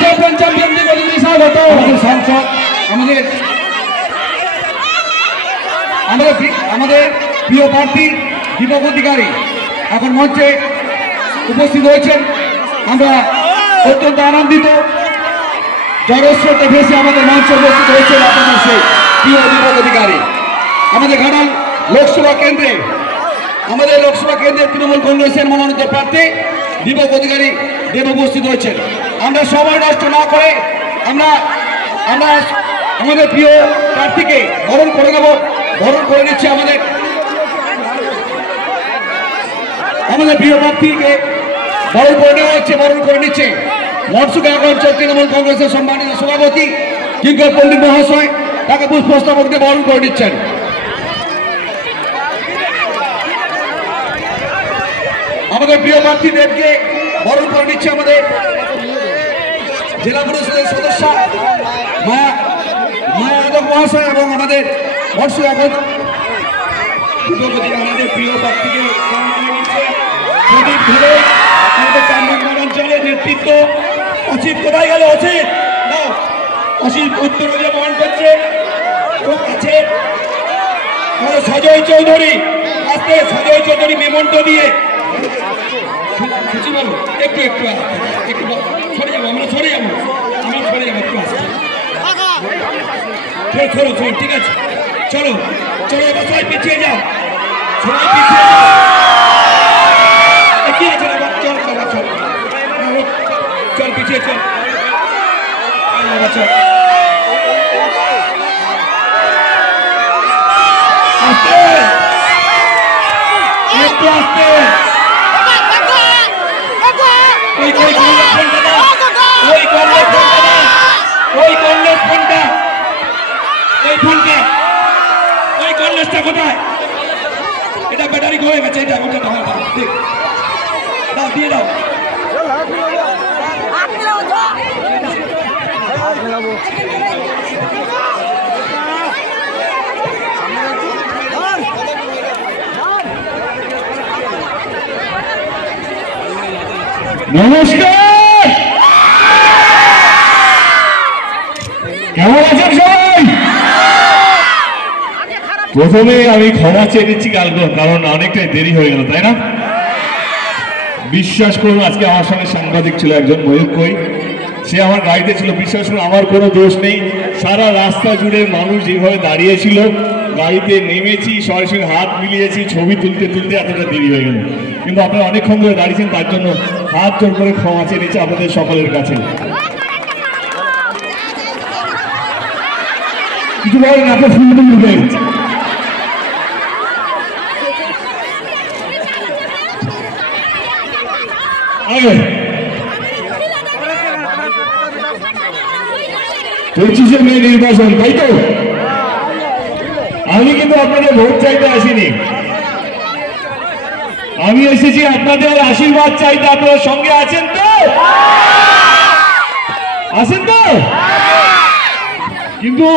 Champion চ্যাম্পিয়নদের স্বাগত। আমাদের সাংসদ আমাদের প্রিয় প্রার্থী দীপক অধিকারী এখন মঞ্চে উপস্থিত হয়েছেন। আমরা অত্যন্ত আনন্দিত। জনস্রোতে ভেসে আমাদের মঞ্চে উপস্থিত হয়েছেন আপনাদের সেই প্রিয় দীপক অধিকারী। আমাদের ঘাটাল লোকসভা কেন্দ্রে তৃণমূল কংগ্রেসের মনোনীত প্রার্থী দীপক অধিকারী দেব উপস্থিত হয়েছেন। আমরা সময় নষ্ট না করে আমরা আমাদের প্রিয় প্রার্থীকে বরণ করে নেব। বরণ করে নিচ্ছে আমাদের প্রিয় প্রার্থীকে বরণ করে নেওয়া হচ্ছে। বরণ করে নিচ্ছে মনসুকা অঞ্চল তৃণমূল কংগ্রেসের সম্মানিত সভাপতি কিঙ্কর পণ্ডিত মহাশয়। তাকে পুষ্পস্তবক দিয়ে বরণ করে নিচ্ছেন। আমাদের প্রিয় প্রার্থী দেবকে বরণ করে নিচ্ছে আমাদের জেলা পরিষদের সদস্য মায়া যাদব মহাশয় এবং আমাদের মনসুকা আমাদের প্রিয় প্রার্থীকে আমাদের চারনগর অঞ্চলের নেতৃত্ব অসিত কোথায় গেল? অসিত উত্তর বহন করছে। আছে সজয় চৌধুরী আসতে সজয় চৌধুরী মেমন্ট দিয়ে একটু সরে যাবো। আমরা সরে যাবো একটু আসতে। চলো ঠিক আছে, চলো এবার সবাই পিছিয়ে যাও। কি আছে চল পিছিয়ে চল। একটু আসতে কংগ্রেসটা কোথায়? এটা ব্যাটারি হয়ে গেছে। এটা দাও দিয়ে দাও। নমস্কার, কেমন আছেন সবাই? প্রথমে আমি ক্ষমা চেয়ে নিচ্ছি কারণ অনেকটাই দেরি হয়ে গেল, তাই না? বিশ্বাস করুন আজকে আমার সঙ্গে সাংবাদিক ছিল একজন, ময়ূর কই, সে আমার গাড়িতে ছিল। বিশ্বাস করুন আমার কোনো দোষ নেই। সারা রাস্তা জুড়ে মানুষ যেভাবে দাঁড়িয়েছিল, গাড়িতে নেমেছি, সবার সঙ্গে হাত মিলিয়েছি, ছবি তুলতে এতটা দেরি হয়ে গেল। কিন্তু আপনারা অনেকক্ষণ ধরে দাঁড়িয়েছেন, তার জন্য হাত জোর করে ক্ষমা চেয়ে নিচ্ছে আপনাদের সকলের কাছে। কিছু বলেন, আপনার ফুলটা উঠে গেছে। মে নির্বাচন, তাই তো? আমি কিন্তু আপনাদের ভোট চাইতে আসিনি, আমি এসেছি আপনাদের আশীর্বাদ চাইতে। আপনারা সঙ্গে আছেন তো? কিন্তু